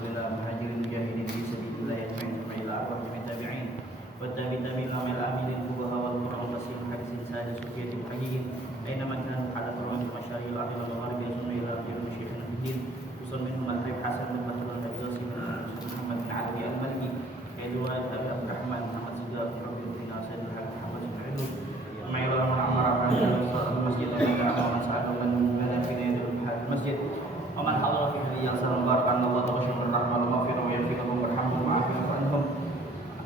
rasulillah muhajirin mujahidin fi sabilillah yajma'in ila arwah min tabi'in wa tabi'in min al-amilin fuqaha wal qurra wasir hadisin sada sufiyati muhajirin aina man kana halat ru'un masyaril ardi wal maghrib yasunu ila akhirul syaikhina fiddin usul minhum al-habib hasan bin batul al-hajjasi Muhammad bin Ali al-Malki Edwa Abi Abdurrahman Muhammad Zubair bin Abdul bin Asad al-Habib Muhammad bin Aidu Ma'ila man amara al masjid wa man sa'ala man bana fi nadil masjid wa man halala fi hadhihi al-salam barakallahu wa syukur rahman wa maghfirah wa yarfiqahum warhamhum wa afifu anhum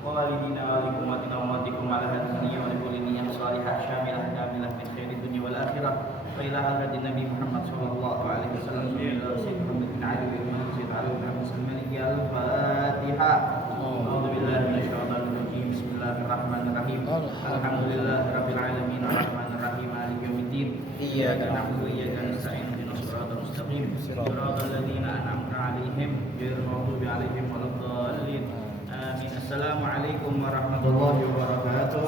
wa walidina wa likum wa tinawatikum ala hadhihi wa likulli niyyah salihah syamilah kamilah min khairid dunya wal akhirah wa ila hadrat Nabi Muhammad sallallahu alaihi wasallam ila sayyidina Muhammad bin Ali bin Sayyid Ali bin Abdul Salman al-Fatihah. A'udzu billahi minasyaitonir rajim. Bismillahirrahmanirrahim. Alhamdulillahirabbil alamin arrahmanir rahim maliki yaumiddin. Iyyaka na'budu wa iyyaka nasta'in ihdinas siratal mustaqim siratal ladzina an'amta 'alaihim ghairil maghdubi 'alaihim waladdallin. Amin. Assalamualaikum warahmatullahi wabarakatuh.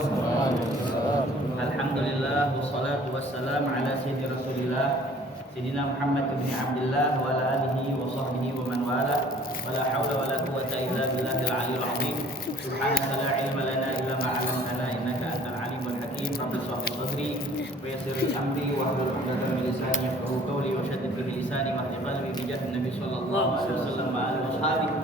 Alhamdulillah wassalatu wassalamu ala sayyidi Rasulillah Sayyidina Muhammad bin Abdullah wa ala alihi wa sahbihi wa man wala wa la hawla wa la quwwata illa billahil aliyyil azim. Subhanaka la ilma lana illa ma 'allamtana innaka antal alimul hakim. Rabbi shrah li sadri wa yassir li amri wa hlul 'uqdatam min lisani yafqahu qawli wa shaddid bihi lisani wahdi qalbi bi jahi Nabi sallallahu alaihi wasallam wa alihi washabihi.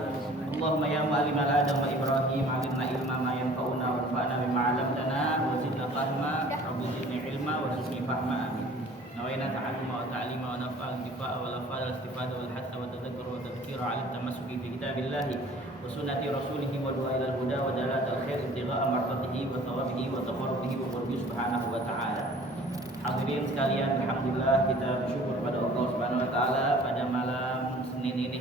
Allahumma ya mu'allimal Adam wa Ibrahim 'allimna ilma ma yanfa'una warfa'na bima 'allamtana wa zidna fahma. Rabbi zidni ilma wa zidni fahma. Amin. Nawaina ta'alluma wa ta'lima wa nafa'al intifa'a wa lafa'al istifada wal hatta wa tadhakkura wa tadhkira 'ala tamassuki fi kitabillah wa sunnati rasulih wa du'a ilal huda wa dalatal khair ibtigha'a mardatihi wa thawabihi wa taqarrubihi wa qurbihi subhanahu wa ta'ala. Hadirin sekalian, alhamdulillah kita bersyukur pada Allah Subhanahu wa taala pada malam Senin ini.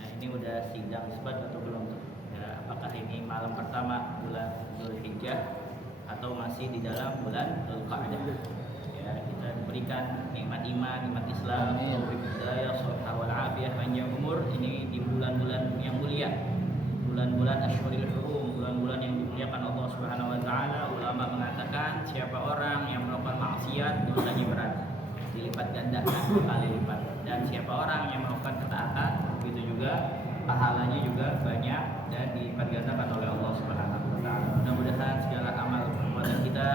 Nah, ini udah sidang isbat atau belum tuh? Ya, apakah ini malam pertama bulan Dzulhijjah atau masih di dalam bulan Dzulqa'dah? Ya, kita diberikan nikmat iman, nikmat Islam, taufik hidayah, shihah wal afiyah, panjang umur ini di bulan-bulan yang mulia. Bulan-bulan Asyhurul Hurum, bulan-bulan yang dimuliakan Allah Subhanahu wa taala. Ulama mengatakan siapa orang yang melakukan maksiat dosanya berat, dilipat gandakan 2 kali lipat. Dan siapa orang yang melakukan ketaatan, begitu juga pahalanya juga banyak dan dilipat gandakan oleh Allah Subhanahu wa taala. Mudah-mudahan segala amal perbuatan kita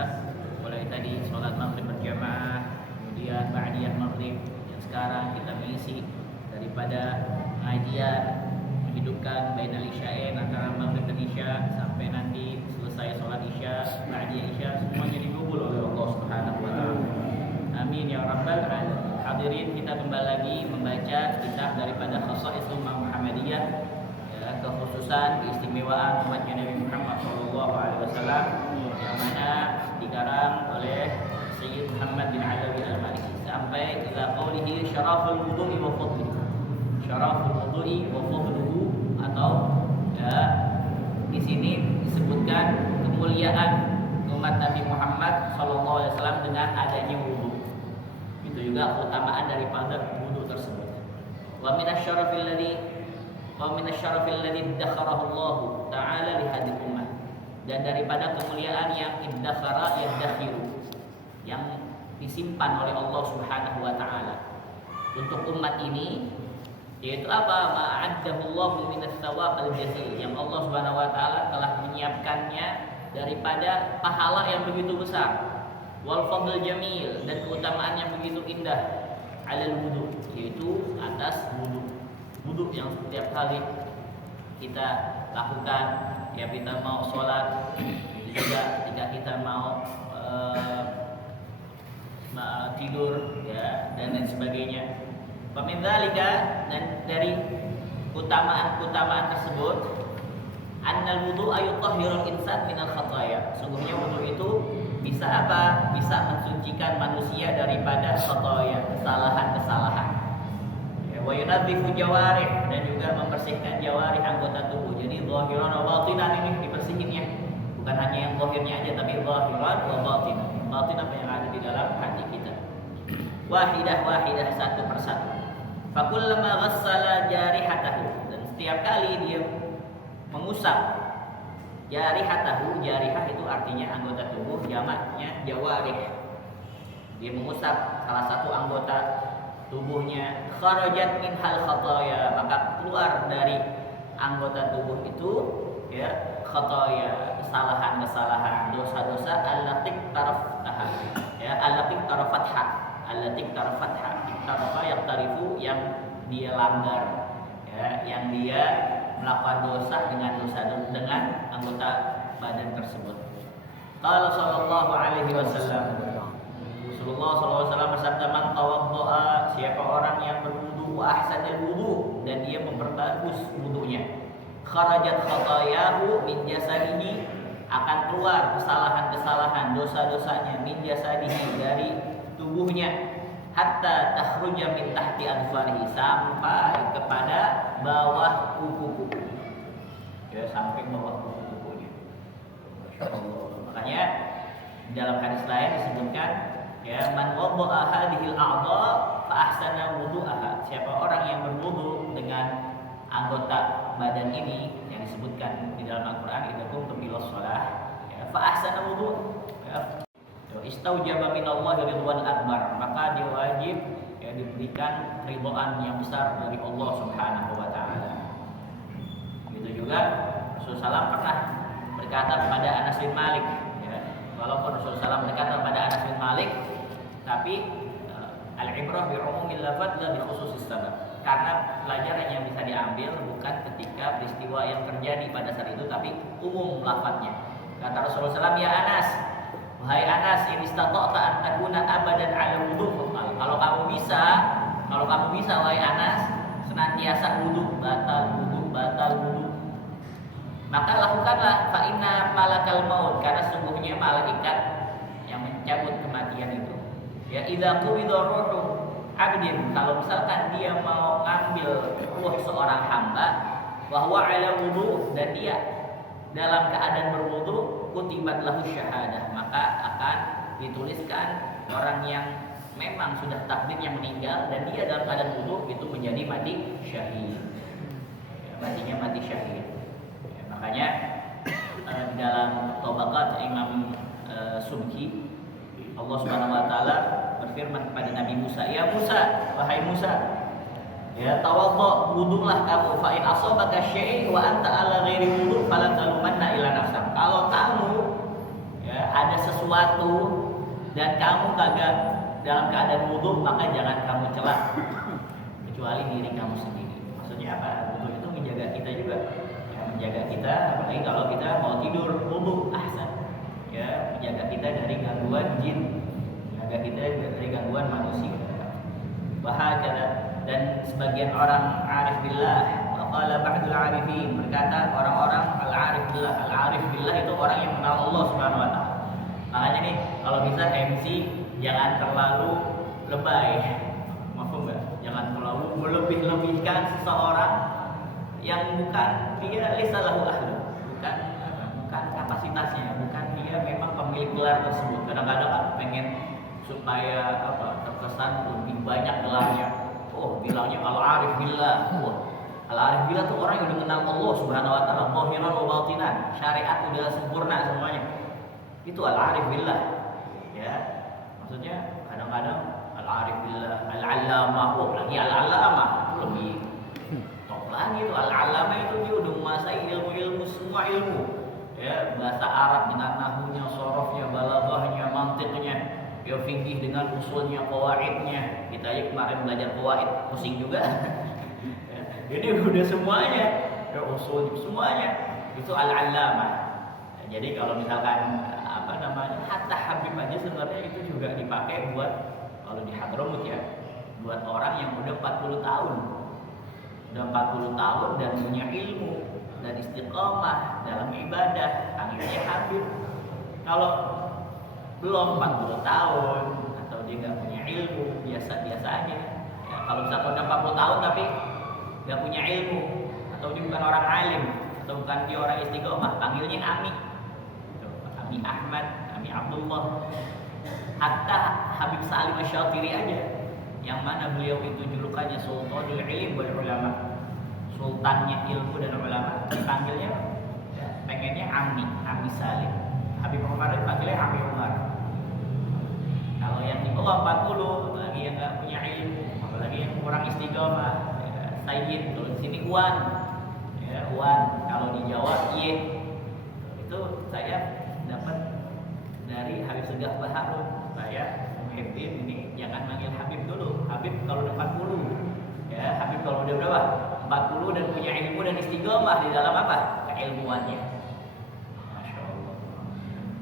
mulai tadi sholat maghrib berjamaah, kemudian ba'diyah maghrib, dan sekarang kita mengisi daripada pengajian menghidupkan bainal isya'in antara maghrib dan isya sampai nanti selesai sholat isya, ba'diyah isya, semuanya dikabul oleh Allah Subhanahu wa taala. Amin ya rabbal alamin. Hadirin, kita kembali lagi membaca kitab daripada Khasha'is Ummah Muhammadiyah, ya, kekhususan keistimewaan umatnya Nabi Muhammad sallallahu alaihi wasallam, yang mana dikarang oleh Sayyid Muhammad bin Ali al-Malki sampai ila qaulihi syaraful wudu'i wa fadluhu. Syaraful wudu'i wa fadluhu, atau ya, di sini disebutkan kemuliaan umat Nabi Muhammad sallallahu alaihi wasallam dengan adanya wudu. Itu juga keutamaan daripada wudu tersebut. Wa minasyarafil ladzi dakharahu Allah taala li hadhihi ummah. Dan daripada kemuliaan yang iddakhara yadakhiru, yang disimpan oleh Allah Subhanahu wa taala untuk umat ini, yaitu apa? Ma'addahu Allah minas thawab al-jazil, yang Allah Subhanahu wa taala telah menyiapkannya daripada pahala yang begitu besar, wal fadl jamil, dan keutamaan yang begitu indah, alal wudu, yaitu atas wudu yang setiap kali kita lakukan. Ya, kita mau sholat, juga ketika kita mau tidur, ya, dan lain sebagainya. Pemindalika, dan dari keutamaan tersebut, annal wudu ayutahhirul insan minal khataya. Sungguhnya wudu itu bisa apa? Bisa mensucikan manusia daripada khataya, kesalahan-kesalahan. Wa yunadzifu jawarih, dan juga membersihkan jawarih, anggota tubuh. Jadi zahiran wa batinan ini dibersihinnya. Bukan hanya yang zahirnya aja, tapi zahiran wa batinan. Batin apa yang ada di dalam hati kita. Wahidah satu persatu. Fakullama ghassala jarihatahu, dan setiap kali dia mengusap jarihatahu, jarihah itu artinya anggota tubuh, jamaknya jawarih. Dia mengusap salah satu anggota tubuhnya, kharajat minhal khataya, maka keluar dari anggota tubuh itu ya khataya, kesalahan-kesalahan, dosa-dosa allati tarafatha, ya allati tarafatha, allati tarafatha, tarafa yang tarifu yang dia langgar, ya yang dia melakukan dosa dengan anggota badan tersebut. Qala sallallahu alaihi wasallam, Rasulullah SAW bersabda, man tawaddoa, siapa orang yang berwudu, wa ahsanal wudu, dan dia memperbagus wudunya, kharajat khatayahu min jasadihi, akan keluar kesalahan-kesalahan, dosa-dosanya, min jasadihi, dari tubuhnya, hatta takhruja min tahti adfarihi, sampai kepada bawah kuku-kuku, ya sampai bawah kuku-kukunya. Makanya dalam hadis lain disebutkan, ya man wadda'a hadhil a'dha fa ahsana wudu'aha, siapa orang yang berwudu dengan anggota badan ini yang disebutkan di dalam Al-Qur'an, idza qumtum ila shalah, ya fa ahsana wudu', ya istaujaba minallahi ridwan akbar, maka dia wajib ya diberikan ridhaan yang besar dari Allah Subhanahu wa taala. Begitu juga Rasulullah SAW pernah berkata kepada Anas bin Malik, ya, walaupun Rasulullah SAW berkata kepada Anas bin Malik, tapi al-ibrah bi umumil lafaz la bi khususis sabab, karena pelajaran yang bisa diambil bukan ketika peristiwa yang terjadi pada saat itu, tapi umum lafaznya. Kata Rasulullah SAW, ya Anas, wahai Anas, in istata'ta an takuna abadan ala wudu, kalau kamu bisa wahai Anas, senantiasa wudu, batal wudu, maka lakukanlah, fa inna malakal maut, karena sungguhnya malaikat yang mencabut kematian itu, ya idza qubida ruhu abdin, kalau misalkan dia mau ngambil ruh seorang hamba, wa huwa ala wudu, dan dia dalam keadaan berwudu, kutibat lahu syahadah, maka akan dituliskan orang yang memang sudah takdirnya meninggal dan dia dalam keadaan wudu, itu menjadi mati syahid, ya, matinya mati syahid. Ya, makanya dalam Tabaqat Imam Subki, Allah Subhanahu wa taala berfirman kepada Nabi Musa, ya Musa, wahai Musa, ya tawaddo, wudulah kamu, fa in asabaka syai' wa anta ala ghairi wudu fala talumanna ila nafsak, kalau kamu ya ada sesuatu dan kamu kagak dalam keadaan wudu, maka jangan kamu celah kecuali diri kamu sendiri. Maksudnya apa? Wudu itu menjaga kita juga, ya, menjaga kita, apalagi kalau kita mau tidur, wudu ahsan, ya menjaga kita dari gangguan jin, menjaga kita dari gangguan manusia. Bahaya. Dan sebagian orang arif billah, waqala ba'dul arifin, berkata orang-orang al-arif billah itu orang yang kenal Allah Subhanahu wa taala. Makanya nih kalau bisa MC jangan terlalu lebay, maafum enggak? Jangan terlalu melebih-lebihkan seseorang yang bukan dia lisalahu ahlu, bukan kapasitasnya, bukan dia memang pemilik gelar tersebut. Kadang-kadang kan pengen supaya terkesan lebih banyak gelarnya. Oh, bilangnya al-arif billah. Oh, al-arif billah tuh orang yang udah kenal Allah Subhanahu wa taala, zahiran wa batinan, syariat udah sempurna semuanya. Itu al-arif billah. Ya. Maksudnya kadang-kadang al-arif billah, al-allamah, oh lagi al-allamah itu lebih top lagi itu. Al-allamah itu dia udah menguasai ilmu-ilmu, semua ilmu. Ya, bahasa Arab dengan nahwunya, sorofnya, balaghahnya, mantiqnya, ya fikih dengan usulnya, qawaidnya. Kita aja kemarin belajar qawaid, pusing juga. Ya, jadi udah semuanya, ya usul semuanya. Itu al-allamah. Ya, jadi kalau misalkan hatta Habib aja sebenarnya itu juga dipakai buat, kalau di Hadramut ya, buat orang yang udah 40 tahun. Udah 40 tahun dan punya ilmu dan istiqomah dalam ibadah, panggilnya Habib. Kalau belum 40 tahun atau dia nggak punya ilmu, biasa-biasa aja. Ya, kalau misalkan udah 40 tahun tapi nggak punya ilmu, atau dia bukan orang alim, atau bukan dia orang istiqomah, panggilnya Ami. Ami Ahmad, Ami Abdullah. Hatta Habib Salim Asy-Syatiri aja, yang mana beliau itu julukannya Sultanul Ilm wal Ulama, sultannya ilmu dan ulama, dipanggilnya ya, pengennya Ami Salim. Habib Umar dipanggilnya Ami Umar. Kalau yang di bawah 40 lagi yang nggak punya ilmu, apalagi yang kurang istiqomah, ya, sayyid, kalau di sini Wan, ya Wan, kalau di Jawa Iye. Itu saya dapat dari Habib Segaf Baharun. Saya Muhyiddin ini jangan manggil Habib dulu. Habib kalau udah 40, ya Habib kalau udah berapa? 40 dan punya ilmu dan istiqomah di dalam apa? Keilmuannya. Masya Allah.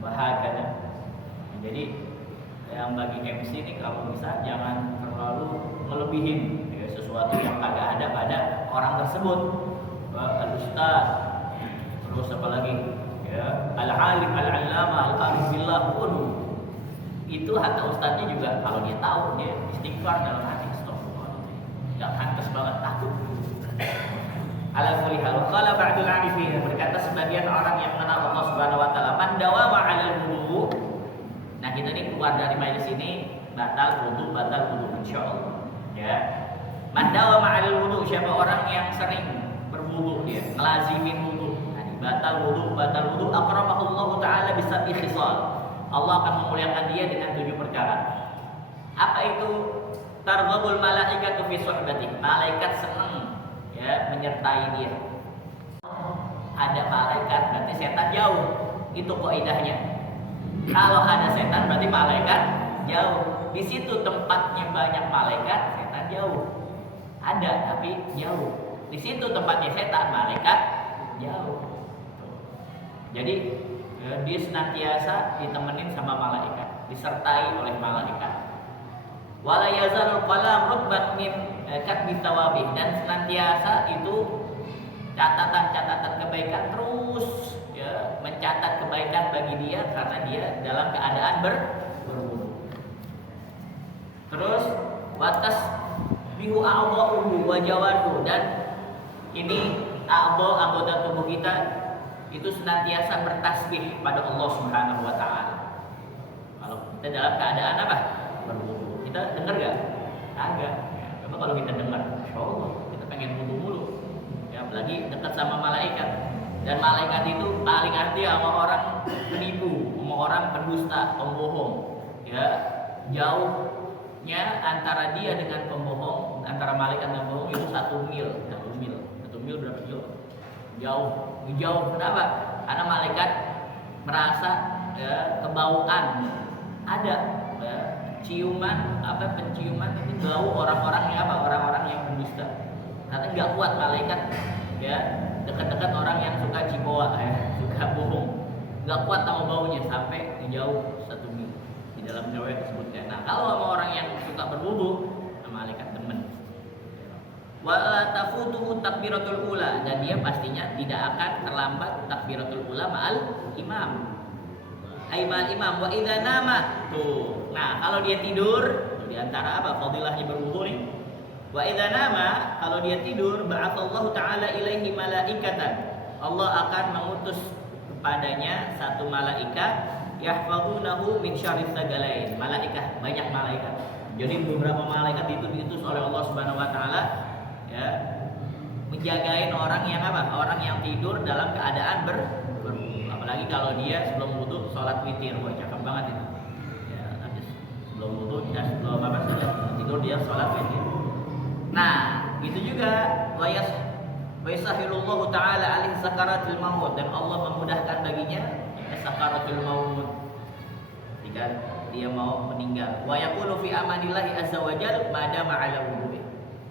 Bahagia. Jadi yang bagi MC ini kalau bisa jangan terlalu melebihin ya, sesuatu yang kagak ada pada orang tersebut. Al-Ustaz, terus apa lagi? Ya, al-alim, al-allama, al-arif billah kudu. Itu hatta ustaznya juga kalau dia tahu dia istighfar dalam hati, astagfirullah. Enggak pantas banget takut. Ala kulli hal qala ba'dul arifin, berkata sebagian orang yang mengenal Allah Subhanahu wa taala, man dawama 'alal wudu. Nah, kita ini keluar dari majelis ini batal wudu insyaallah. Ya. Man dawama 'alal wudu, siapa orang yang sering berwudu dia, ngelazimin wudu. Batal wudu, akramahullahu ta'ala bisab'i khisal. Allah akan memuliakan dia dengan 7 perkara. Apa itu? Targhabul malaikatu fi suhbatih. Malaikat senang ya menyertai dia. Ada malaikat berarti setan jauh. Itu kaidahnya. Kalau ada setan berarti malaikat jauh. Di situ tempatnya banyak malaikat, setan jauh. Ada tapi jauh. Di situ tempatnya setan, malaikat jauh. Jadi dia senantiasa ditemenin sama malaikat, disertai oleh malaikat. Wala yazalul qalam rutban min katbi tawabih, dan senantiasa itu catatan-catatan kebaikan terus ya, mencatat kebaikan bagi dia karena dia dalam keadaan berwudu. Terus watas bihu a'dha'uhu wa jawaruhu, dan ini anggota tubuh kita itu senantiasa bertasbih pada Allah Subhanahu wa taala. Kalau kita dalam keadaan apa? Berwudu. Kita dengar enggak? Kagak. Ya, coba kalau kita dengar, insyaallah kita pengen wudu mulu. Ya, apalagi dekat sama malaikat. Dan malaikat itu paling anti sama orang penipu, sama orang pendusta, pembohong. Ya, jauhnya antara dia dengan pembohong, antara malaikat dan pembohong itu 1 mil. 1 mil berapa kilo? Jauh. Kenapa? Karena malaikat merasa ya, kebauan ada ya, penciuman itu bau orang-orang yang pendusta. Karena nggak kuat malaikat ya dekat-dekat orang yang suka cipoa ya, suka bohong. Nggak kuat sama baunya sampai jauh 1 mil di dalam riwayat disebutkan. Nah, kalau sama orang yang suka berwudu, malaikat demen. Wa tafutuhu takbiratul ula, dan dia pastinya tidak akan terlambat takbiratul ula ma'al imam. Ma'al imam. Wa idza nama, tuh. Nah, kalau dia tidur, di antara apa fadilahnya berwudu nih? Wa idza nama, kalau dia tidur, ba'atsallahu ta'ala ilaihi malaikatan. Allah akan mengutus kepadanya 1 malaikat yahfazunahu min syarris sagalain. Malaikat, banyak malaikat. Jadi beberapa malaikat itu diutus oleh Allah Subhanahu wa taala ya, menjagain orang yang apa? Orang yang tidur dalam keadaan berwudu. Apalagi kalau dia sebelum wudu sholat witir, wah cakep banget itu. Ya, habis sebelum wudu sebelum tidur dia sholat witir. Nah, itu juga Waisahilullahu ta'ala alaihi sakaratul maut, dan Allah memudahkan baginya sakaratul maut jika dia mau meninggal. Wa yaqulu fi amanillahi azza wajal madama ala wudu'i,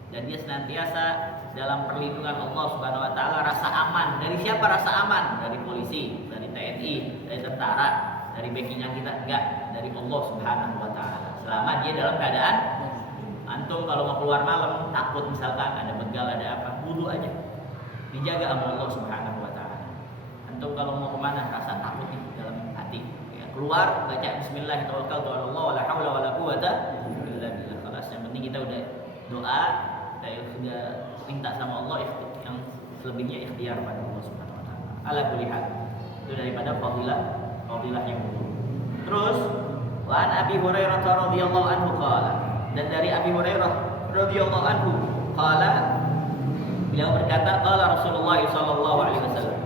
dan dia senantiasa dalam perlindungan Allah Subhanahu wa taala. Rasa aman dari siapa? Rasa aman dari polisi, dari TNI, dari tentara, dari backingan kita, enggak, dari Allah Subhanahu wa taala. Selama dia dalam keadaan antum kalau mau keluar malam takut misalkan ada begal ada apa, wudu aja, dijaga sama Allah Subhanahu wa taala. Antum kalau mau kemana rasa takut di dalam hati, ya, keluar baca bismillah tawakkaltu ala Allah wala haula wala quwata illa billah. Kelas yang penting kita udah doa, kita sudah minta sama Allah, yang selebihnya ikhtiar pada Allah Subhanahu wa taala. Ala kulli hal, itu daripada fadilah yang wudu. Terus wa an Abi Hurairah radhiyallahu anhu qala, dan dari Abi Hurairah radhiyallahu anhu qala, beliau berkata, qala Rasulullah sallallahu alaihi wasallam,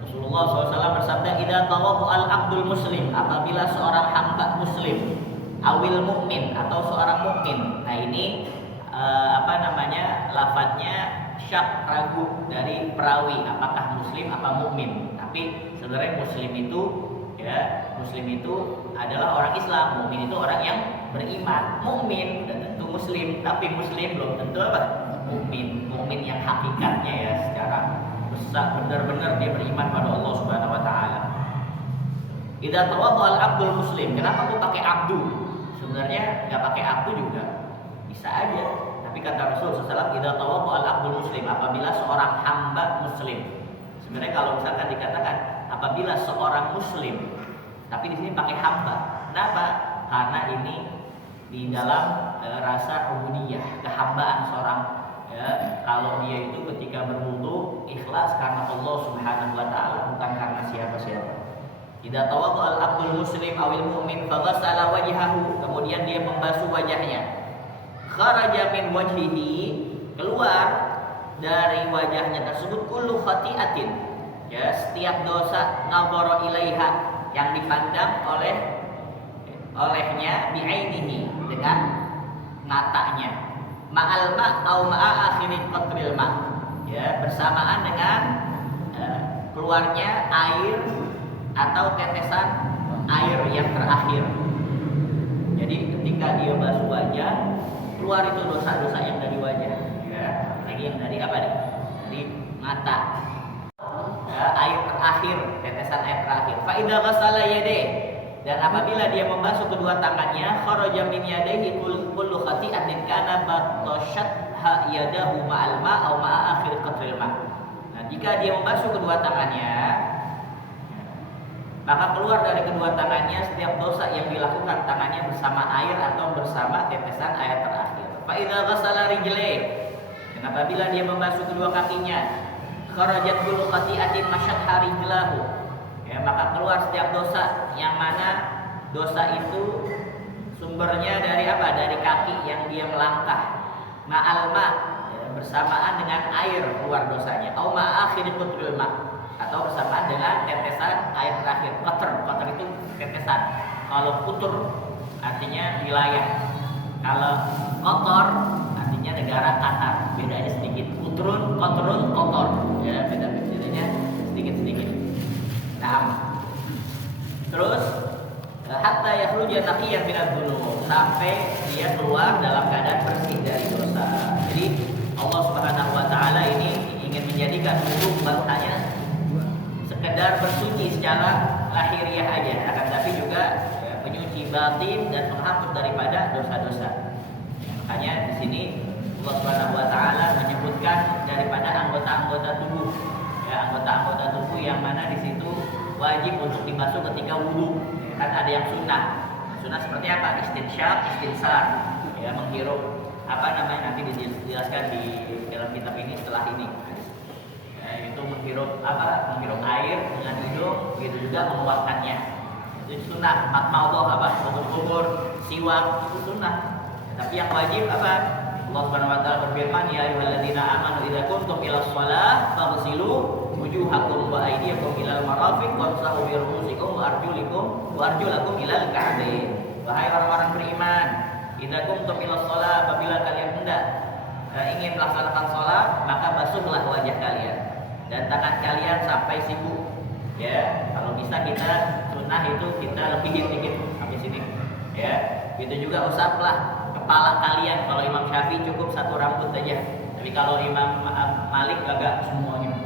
Rasulullah SAW bersabda, idza tawaddu al-abdul muslim, apabila seorang hamba muslim, awil mukmin atau seorang mukmin. Nah, ini lafadznya syak, ragu dari perawi apakah muslim apa mukmin. Tapi sebenarnya muslim itu adalah orang Islam, mukmin itu orang yang beriman. Mukmin dan tentu muslim, tapi muslim belum tentu apa? Mukmin yang hakikatnya ya secara benar-benar dia beriman pada Allah Subhanahu wa taala. Idza tawadda al-abdul muslim. Kenapa aku pakai abdu? Sebenarnya enggak pakai abdu juga bisa aja. Tapi kata Rasul SAW, idza tawadda al-abdul muslim, apabila seorang hamba muslim. Sebenarnya kalau misalkan dikatakan apabila seorang muslim, tapi di sini pakai hamba. Kenapa? Karena ini di dalam rasa ubudiyah, kehambaan seorang ya, kalau dia itu ketika berwudu ikhlas karena Allah Subhanahu wa taala, bukan karena siapa-siapa. Idza tawadda al-abdul muslim awil mu'min faghassala wajhahu, kemudian dia membasuh wajahnya. Kharaja min wajhihi, keluar dari wajahnya tersebut kullu khati'atin, ya, setiap dosa nadhara ilaiha, yang dipandang olehnya bi'ainihi, dengan matanya, ma'al ma' au ma'a akhirin qatril ma', ya, bersamaan dengan keluarnya air atau tetesan air yang terakhir. Jadi ketika dia basuh wajah, keluar itu dosa-dosa yang dari wajah, ya, lagi yang dari apa nih? Dari mata. Ya, air terakhir, tetesan air terakhir. Fa idza ghassala yadayhi, dan apabila dia membasuh kedua tangannya, kharaja min yadayhi kullu khati'atin kana batashat yadahu ma'al ma' au ma'a akhir qatril ma'. Nah, jika dia membasuh kedua tangannya, maka keluar dari kedua tangannya setiap dosa yang dilakukan tangannya bersama air atau bersama tetesan air terakhir. Fa idza ghassala rijlaihi, dan apabila dia membasuh kedua kakinya, kharajat kullu khati'atin masyadha rijlahu, ya, maka keluar setiap dosa yang mana dosa itu sumbernya dari apa? Dari kaki yang dia melangkah. Ma'al ma', ya, bersamaan dengan air keluar dosanya. Au ma'a akhir qatril ma', atau bersamaan dengan tetesan air terakhir. Qatr itu tetesan. Kalau kutur artinya wilayah. Kalau kotor artinya negara Qatar. Bedanya sedikit. Qatrun, kotor. Ya, bedanya sedikit-sedikit. Nah, terus hatta yakhruja naqiyan minadz dzunub, sampai dia keluar dalam keadaan bersih dari dosa. Jadi Allah Subhanahu wa taala ini ingin menjadikan wudu bukan hanya sekedar bersuci secara lahiriah aja, akan tapi juga ya, penyuci batin dan penghapus daripada dosa-dosa. Makanya di sini Allah Subhanahu wa taala menyebutkan daripada anggota-anggota tubuh, ya, anggota-anggota tubuh yang mana di situ wajib untuk dibasuh ketika wudu. Ya, kan ada yang sunnah. Sunnah seperti apa? Istinsyaq, istinsar, ya, menghirup nanti dijelaskan di dalam kitab ini setelah ini. Itu menghirup air dengan hidung, begitu juga mengeluarkannya. Itu sunnah. Matmaudhah kubur, siwak, itu sunnah. Tapi yang wajib apa? Allah Subhanahu wa taala berfirman, ya ayyuhalladzina amanu idza kuntum ilas shalah faghsilu wujuhakum wa aydiyakum ilal marafiq wamsahu bi ru'usikum wa arjulakum ilal ka'bayn. Wahai orang-orang beriman, idza kuntum ilas shalah, apabila kalian hendak ingin melaksanakan salat, maka basuhlah wajah kalian dan tangan kalian sampai siku. Ya, kalau bisa kita sunnah itu kita lebihin dikit sampai sini. Ya, itu juga usaplah kepala kalian. Kalau Imam Syafi'i cukup satu rambut saja. Tapi kalau Imam Malik agak semuanya.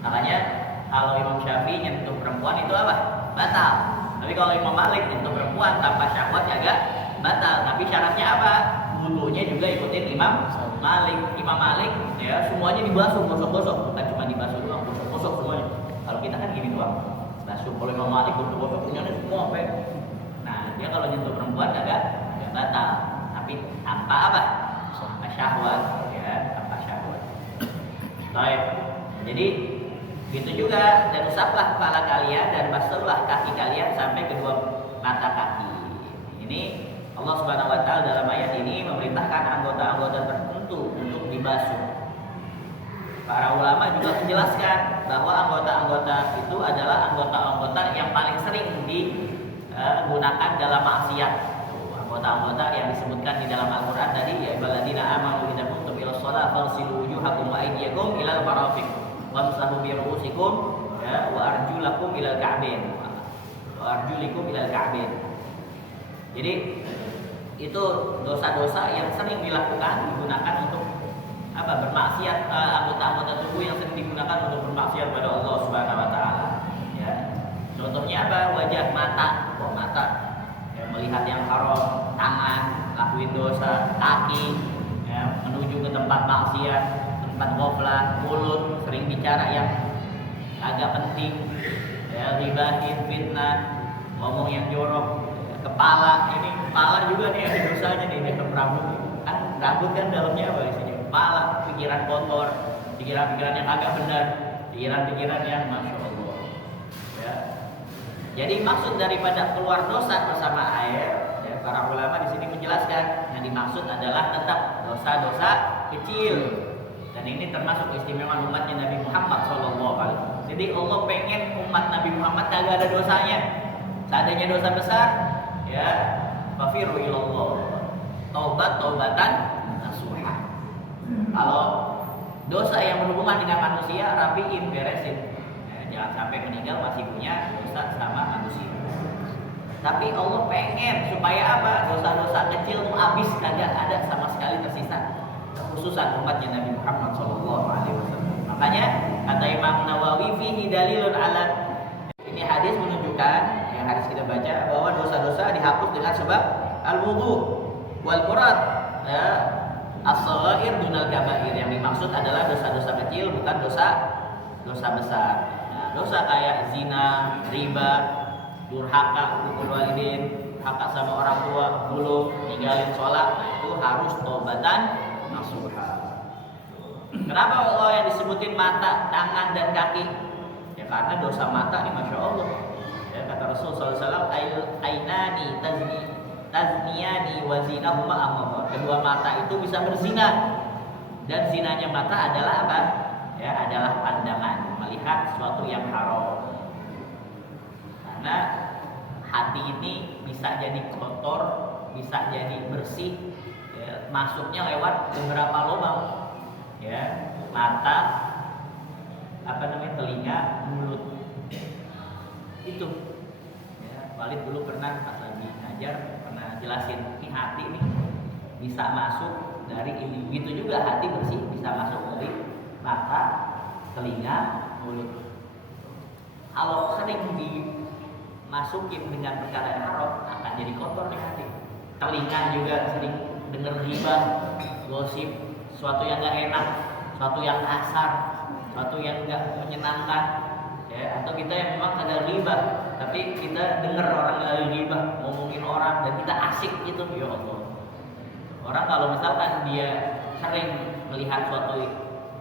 Makanya kalau Imam Syafi'i nyentuh perempuan itu apa? Batal. Tapi kalau Imam Malik nyentuh perempuan tanpa syahwat agak batal. Tapi syaratnya apa? Wudunya juga ikutin Imam Malik. Imam Malik ya semuanya dibasuh, gosok-gosok, bukan cuma dibasuh doang, gosok-gosok semuanya. Kalau kita kan gini doang, basuh. Kalau Imam Malik gosok-gosok punya semua apa? Nah, dia kalau nyentuh perempuan agak batal, tapi tanpa apa? Tanpa syahwat, ya, tanpa syahwat. Baik. Jadi gitu juga, dan usaplah kepala kalian dan basuhlah kaki kalian sampai kedua mata kaki. Ini Allah Subhanahu wa taala dalam ayat ini memerintahkan anggota-anggota tertentu untuk dibasuh. Para ulama juga menjelaskan bahwa anggota-anggota itu adalah anggota-anggota yang paling sering digunakan dalam maksiat. anggota-anggota yang disebutkan di dalam Al-Qur'an tadi, ya ayyuhalladzina amanu idza qumtum ilas shalah faghsilu wujuhakum wa aydiyakum ilal marafiq wamsahu bi ru'usikum ya wa arjulakum ilal ka'bain wa arjulikum ilal ka'bain. Jadi itu dosa-dosa yang sering dilakukan, digunakan untuk bermaksiat, anggota-anggota tubuh yang sering digunakan untuk bermaksiat pada Allah Subhanahu wa taala ya. Contohnya wajah, mata, mata ya, melihat yang haram, tangan lakuin dosa, kaki ya, menuju ke tempat maksiat, tempat ghaflah, mulut sering bicara yang agak penting ya, ghibahin, fitnah, ngomong yang jorok, kepala juga nih ada dosanya nih, ini rambut kan, rambut kan dalamnya apa isinya? Kepala, pikiran kotor, pikiran-pikiran yang agak benar, pikiran-pikiran yang masya Allah ya. Jadi maksud daripada keluar dosa bersama air ya, para ulama di sini menjelaskan yang dimaksud adalah tetap dosa-dosa kecil, dan ini termasuk keistimewaan umatnya Nabi Muhammad SAW. Jadi Allah pengen umat Nabi Muhammad kagak ada dosanya. Seandainya dosa besar ya, fafiru ilallah, taubatan nasuha. Kalau dosa yang berhubungan dengan manusia, rapiin, beresin ya, jangan sampai meninggal masih punya dosa sama manusia. Tapi Allah pengen supaya dosa-dosa kecil itu habis, kagak ada sama sekali tersisa, khususan umatnya Nabi Muhammad SAW. Makanya kata Imam Nawawi, fihi dalilun ala, ini hadis menunjukkan, yang hadis kita baca, bahwa dosa-dosa dihapus dengan sebab al-wudu wal murad ya, as-shaghair dunal kabair. Yang dimaksud adalah dosa-dosa kecil, bukan dosa besar. Nah, dosa kayak zina, riba, durhaka, hukul walidin, haka sama orang tua, dulu ninggalin sholat, nah itu harus taubatan nasuha. Kenapa Allah yang disebutin mata, tangan dan kaki? Ya karena dosa mata nih masya Allah. Ya, kata Rasul SAW, ainani tazniyani wa zinahuma amamah. Kedua mata itu bisa berzina, dan zinanya mata adalah apa? Ya, adalah pandangan, melihat sesuatu yang haram. Karena hati ini bisa jadi kotor, bisa jadi bersih, ya, masuknya lewat beberapa lubang. Ya, mata, telinga, mulut. Itu. Ya, Walid dulu pernah pas lagi ngajar pernah jelasin, ini hati nih bisa masuk dari ini. Gitu juga hati bersih bisa masuk dari mata, telinga, mulut. Kalau sering dimasukin dengan perkara yang haram, akan jadi kotor nih hati. Telinga juga sering dengar ghibah, gosip, sesuatu yang gak enak, sesuatu yang kasar, sesuatu yang gak menyenangkan ya. Atau kita yang memang kagak ghibah, tapi kita dengar orang lagi ghibah, ngomongin orang, dan kita asik gitu. Ya Allah, orang kalau misalkan dia sering melihat suatu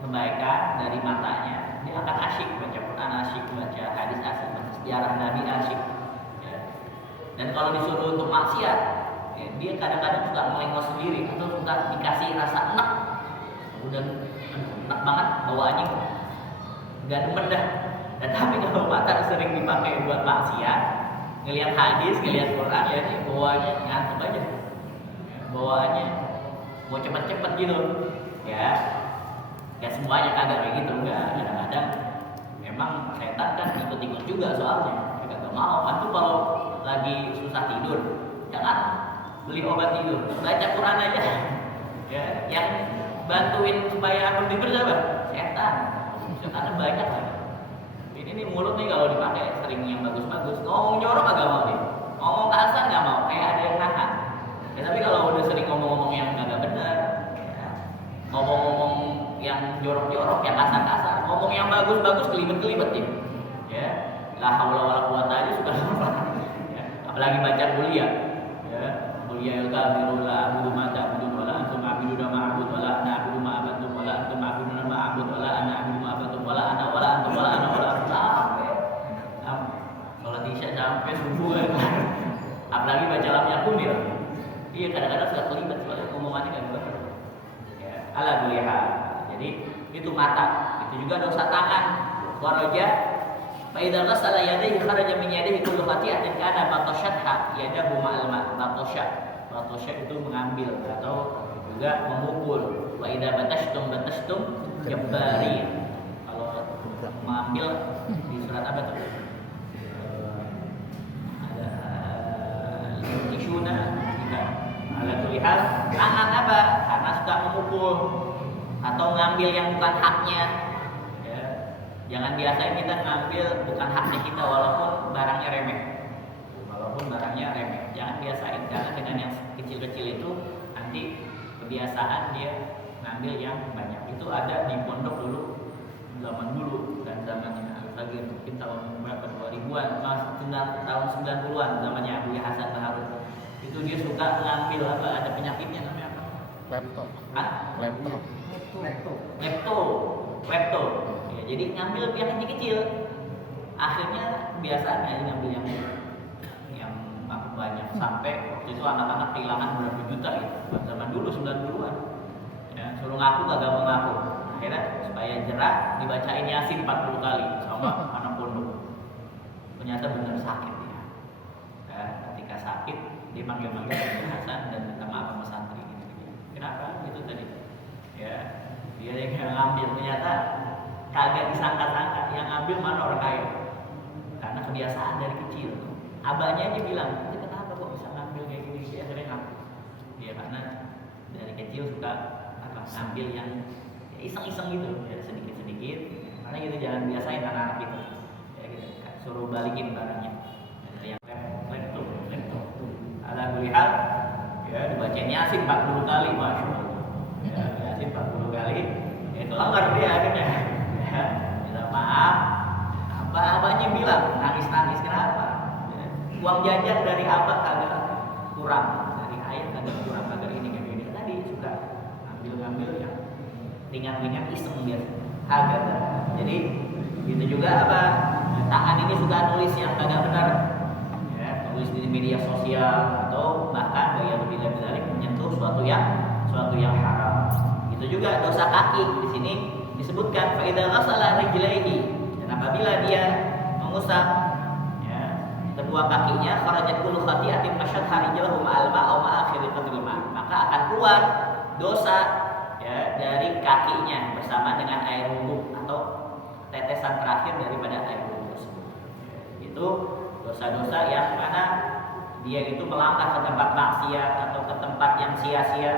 kebaikan dari matanya, dia akan asyik baca Quran, asyik baca hadis, asyik baca sejarah Nabi, asyik ya. Dan kalau disuruh untuk maksiat ya, dia kadang-kadang suka melengos sendiri, atau suka dikasih rasa enak, udah enak banget bawaannya, gak demen dah. Dan tapi kalau mata sering dipakai buat maksiat, ngelihat hadis, ngelihat Quran, ya ini bawaannya ngantuk aja, bawaannya mau cepet-cepet gitu ya. Ya semuanya kagak kayak gitu, enggak. Kadang-kadang memang setan kan ikut-ikut juga soalnya, kita gak mau. Antum kalau lagi susah tidur, jangan beli obat tidur, baca Quran aja ya. Yang bantuin supaya antum tidur siapa? Setan. Setan banyak lah. Ini mulut nih kalau dipakai sering yang bagus-bagus, ngomong jorok agak mau nih, ngomong kasar nggak mau, kayak ada yang nahan ya. Tapi kalau udah sering ngomong-ngomong yang nggak benar ya, ngomong-ngomong yang jorok-jorok, yang kasar-kasar, ngomong yang bagus-bagus, kelibet-kelibet ya, la haula wala quwata aja suka ya. Apalagi baca kuliah ya, kuliah al-kafiru la abudu ma ta'budun wala antum a'budu ma a'budu wala ana a'budu ma abattum wala antum a'budu ma a'budu wala ana a'budu ma abattum wala ana wala antum wala ana wala sampai subuh kan. Apalagi baca lam yakun ya. Iya kadang-kadang suka kelibet soalnya omongannya nggak benar. Ya, ala kuliah. Jadi itu mata. Itu juga dosa tangan. Waraja. Fa idza ghasala yadayhi kharaja min yadihi kullu khati'atin kana batashatha yadahu ma'al ma' batashat. batosya itu mengambil atau juga memukul. Wa idza batashtum jabbari. Kalau mengambil di surat apa tuh? Ada isuna kita ala tulihat anak apa? Karena suka memukul atau ngambil yang bukan haknya. Ya. Jangan biasain kita ngambil bukan haknya kita walaupun barangnya remeh. Jangan biasain, karena dengan yang kecil-kecil itu nanti kebiasaan dia ngambil yang banyak. Itu ada di pondok dulu, zaman dulu dan zamannya lagi mungkin tahun berapa 2000-an, tahun 90-an zamannya Abu Hasan Baharun. Itu dia suka ngambil apa, ada penyakitnya namanya apa? Lepto. Ya, jadi ngambil yang kecil-kecil. Akhirnya kebiasaan aja ngambil yang banyak, sampai waktu itu anak-anak kehilangan berapa juta gitu. Zaman dulu 90-an. Ya, suruh ngaku kagak mau ngaku. Akhirnya supaya jerah dibacain Yasin 40 kali sama anak pondok. Ternyata benar sakit ya. Ya, ketika sakit dia manggil-manggil Hasan dan minta maaf sama santri gitu. Kenapa? Itu tadi. Ya, dia yang ngambil, ternyata kagak disangka-sangka yang ngambil mana orang kaya. Karena kebiasaan dari kecil. Abahnya aja bilang, kenapa kok bisa ngambil kayak gini? Dia akhirnya ngaku. Dia karena dari kecil suka ngambil yang ya, iseng-iseng gitu, ya, sedikit-sedikit. Karena gitu jangan biasain anak-anak gitu. Ya gitu, suruh balikin barangnya. Ya, yang laptop. Ala kulihal, ya dibacain Yasin 40 kali, masya Allah. Ya, Yasin 40 kali, ya itu langgar dia akhirnya. Ya, minta maaf. Abahnya bilang nangis-nangis kenapa? Uang jajan dari abah kagak kurang, dari ayah kagak kurang, kagak ini kayak gini. Tadi suka ngambil yang ringan-ringan iseng biasa. Agak. Jadi itu juga apa? Tangan ini suka nulis yang kagak benar. Ya, tulis di media sosial atau bahkan gaya lebih menyentuh suatu yang haram. Itu juga dosa kaki. Di sini disebutkan fa idza ghasala rijlaihi, dan apabila dia mengusap kedua kakinya, kharajat kullu khati'atin masyad harijlahu ma'al ma'aw ma'akhiril qadril ma', maka akan keluar dosa ya dari kakinya bersama dengan air wudhu atau tetesan terakhir daripada air wudhu tersebut. Itu dosa-dosa yang mana dia itu melangkah ke tempat maksiat atau ke tempat yang sia-sia.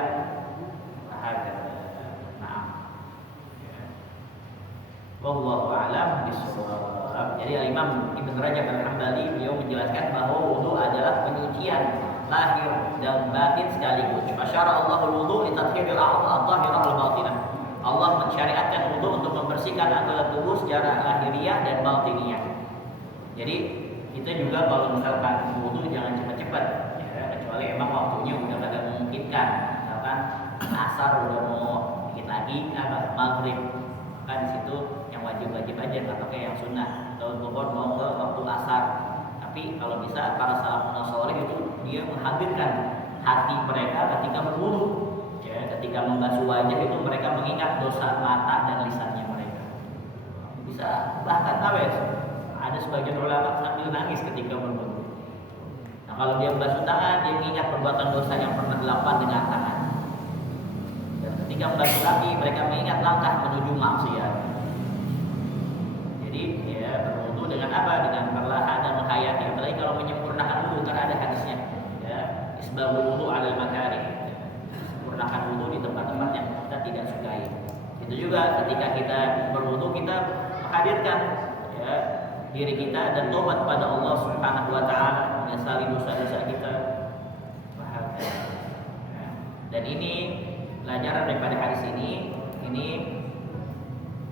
Wallahu a'lam bishawab. Jadi Imam Ibn Rajab Al-Hambali beliau menjelaskan bahwa wudu adalah penyucian lahir dan batin sekaligus. Masyara Allahul wudu li tathhiril a'dha' adh-dhahirah al-batinah. Allah mensyariatkan wudu untuk membersihkan anggota tubuh secara lahiriah dan batiniyah. Jadi kita juga kalau misalkan wudu jangan cepat-cepat ya, kecuali emang waktunya udah pada memungkinkan. Misalkan asar udah mau dikit lagi maghrib. Kan di situ yang wajib-wajib aja, nggak pakai yang sunnah. Atau zuhur mau ke waktu asar. Tapi kalau bisa para salafun saleh itu dia menghadirkan hati mereka ketika berwudu. Ya, ketika membasuh wajah itu mereka mengingat dosa mata dan lisannya mereka. Bisa bahkan awes. Ada sebagian ulama sambil nangis ketika berwudu. Nah, kalau dia membasuh tangan, dia mengingat perbuatan dosa yang pernah dilakukan dengan tangan. Ketika membasuh kaki, mereka mengingat langkah menuju maksiat. Jadi ya berwudu dengan apa? Dengan perlahan dan menghayati. Apalagi kalau menyempurnakan wudu, karena ada hadisnya. Ya, isbahul wudu 'alal makarih. Sempurnakan wudu di tempat-tempat yang kita tidak sukai. Itu juga ketika kita berwudu, kita menghadirkan ya, diri kita dan tobat pada Allah Subhanahu wa taala, menyesali dosa-dosa kita. Dan ini pelajaran daripada hadis ini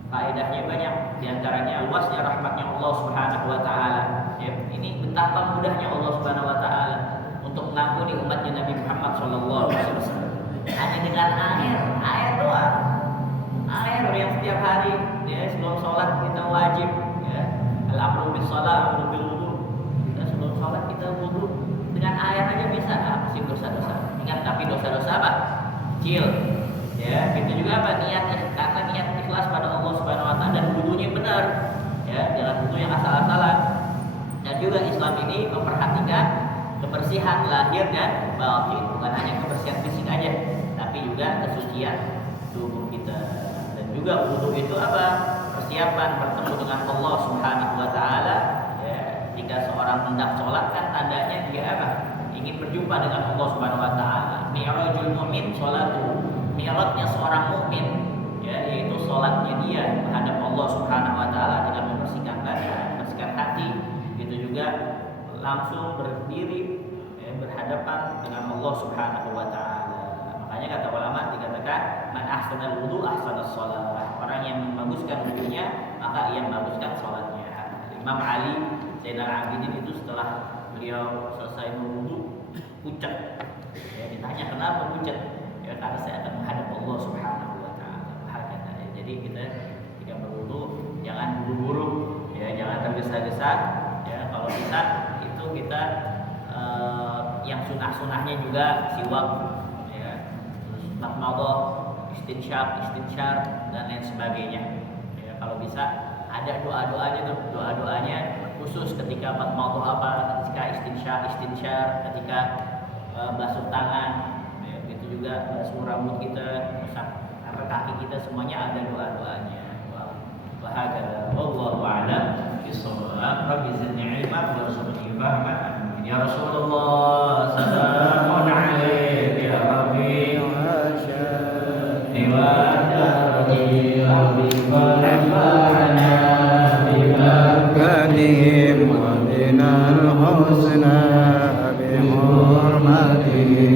faedahnya banyak, diantaranya luasnya rahmatnya Allah Subhanahu wa taala. Ya, ini betapa mudahnya Allah Subhanahu wa taala untuk mengampuni umatnya Nabi Muhammad sallallahu alaihi wasallam. Hanya dengan air doang. Air yang setiap hari ya sebelum sholat kita wajib ya. Al-amru bis shalah, amru bil wudu. Kita sebelum sholat kita wudu dengan air aja bisa hapus dosa-dosa. Ingat, tapi dosa-dosa apa? Kecil. Ya, itu juga apa niatnya? Karena niat ikhlas pada Allah Subhanahu wa taala dan wudunya benar. Ya, jangan wudu yang asal-asalan. Dan juga Islam ini memperhatikan kebersihan lahir dan batin, bukan hanya kebersihan fisik aja, tapi juga kesucian tubuh kita. Dan juga wudu itu apa? Persiapan bertemu dengan Allah Subhanahu wa taala. Ya, jika seorang hendak sholat kan tandanya dia apa? Ingin berjumpa dengan Allah Subhanahu wa taala. Mi'rajul mu'min sholatu. Mi'rajnya seorang mukmin, ya, yaitu sholatnya dia menghadap Allah Subhanahu wa taala dengan membersihkan badan, membersihkan hati. Itu juga langsung berdiri, ya, berhadapan dengan Allah Subhanahu wa taala. Makanya kata ulama dikatakan man ahsanal wudu ahsanas shalah. Orang yang membaguskan wudunya maka ia membaguskan salatnya. Imam Ali Zainal Abidin itu setelah beliau selesai berwudu pucat. Ya, ditanya kenapa pucat? Ya, karena saya akan menghadap Allah Subhanahu wa taala. Jadi kita ketika berwudu jangan buru-buru, ya, jangan tergesa-gesa. Ya, kalau bisa itu kita yang sunah-sunahnya juga siwak, ya, terus madmadah, istinsyaq, dan lain sebagainya. Ya, kalau bisa ada doa-doanya tuh, doa-doanya khusus ketika madmadah apa, ketika istinsyaq, ketika basuh tangan, ya, begitu juga basuh rambut kita, basuh kaki kita, semuanya ada doa-doanya. Wahakala wallahu a'lam bishawab. Rabbi zidni ilman warzuqni fahman. Ya Rasulullah salamun alaik ya Rabbi wa darji Rabbi farfa'na bimakkanihim wa dinal husna bihurmatihim